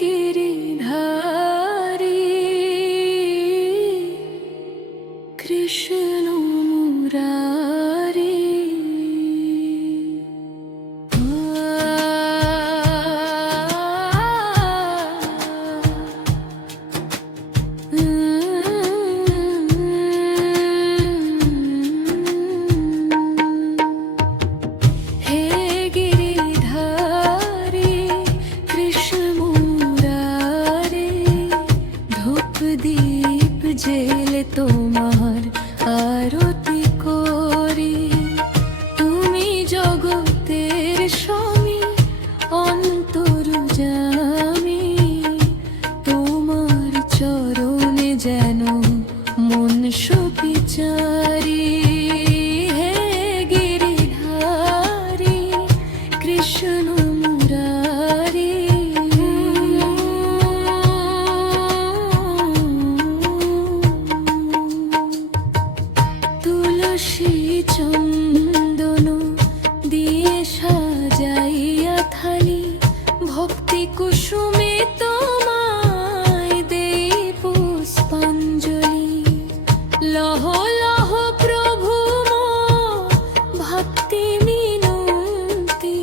गिरिधारी कृष्ण मुरारी हे गिरिधारी कृष्ण मुरारी धूप दीप জেলে তোমার আরতি করি তুমি জগতের স্বামী অন্তর্যামী তোমার চরণে যেন মন সুবিচারি হে গিরিধারী কৃষ্ণ মুরারি তুলসী চন্দন দিয়ে সাজাইয়া থালি ভক্তি কুসুমে তোমায় দেই পুষ্পাঞ্জলি লহ লহ প্রভু ভক্তি মিনতি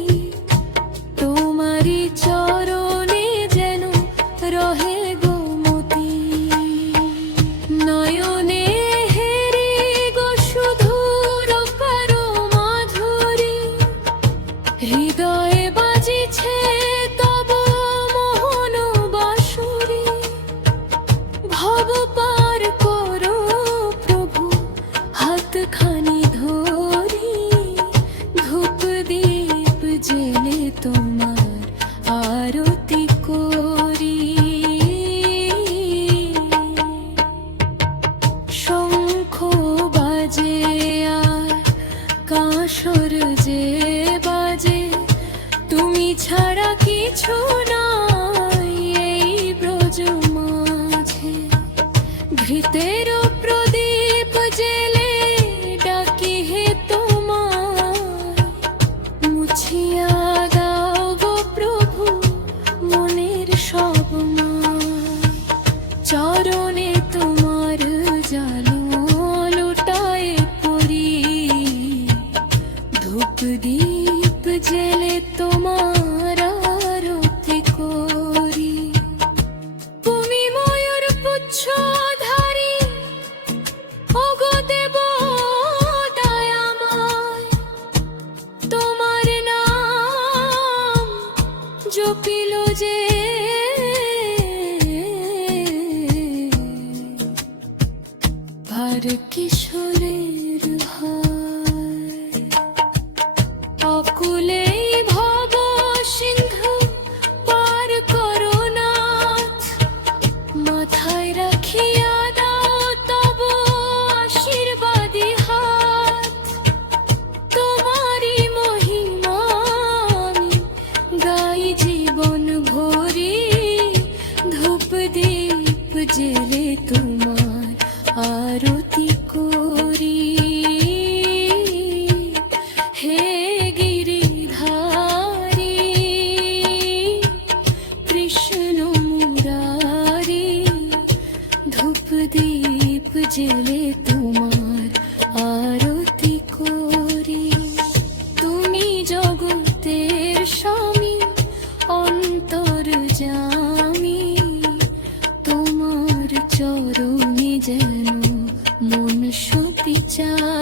তোমারি চরণে যেন রহে গোমতি নয়নে হেরি গো সুধুর কারো মাধুরী হৃদয়ে বাজিছে তব মোহন বাঁশুরি ভব পার করো প্রভু হাতখানি ধরি ধূপ দীপ জেলে তোমার আরতি করি শঙ্খ বাজে আর কাঁসর যে বাজে তুমি ছাড়া কিছু নাই এই ব্রজ মাঝে ঘৃতের প্রদীপ জেলে ডাকি হে তোমার মুছিয়া দাও গো প্রভু মনের সব মায় চরণে তোমার জালো লুটায় পড়ি ধূপ দীপ জেলে তোমার আরতি করি তুমি ময়ূর পুচ্ছধারী ওগো দেব দয়াময় তোমার নাম জপিল যে ভার কিশোরের ভাই অকুলেই ভব সিন্ধু পার করো নাথ মাথায় রাখিয়া দাও তব আশীর্বাদী হাত তোমারি মহিমা আমি গাই জীবন ভরি ধূপ দীপ জেলে তোমার আরতি করি হে গিরিধারী কৃষ্ণ মুরারি ধূপ দীপ জেলে তোমার আরতি করি তুমি জগতের স্বামী অন্তর্যামী তোমার চরণে যেন মন সুবিচার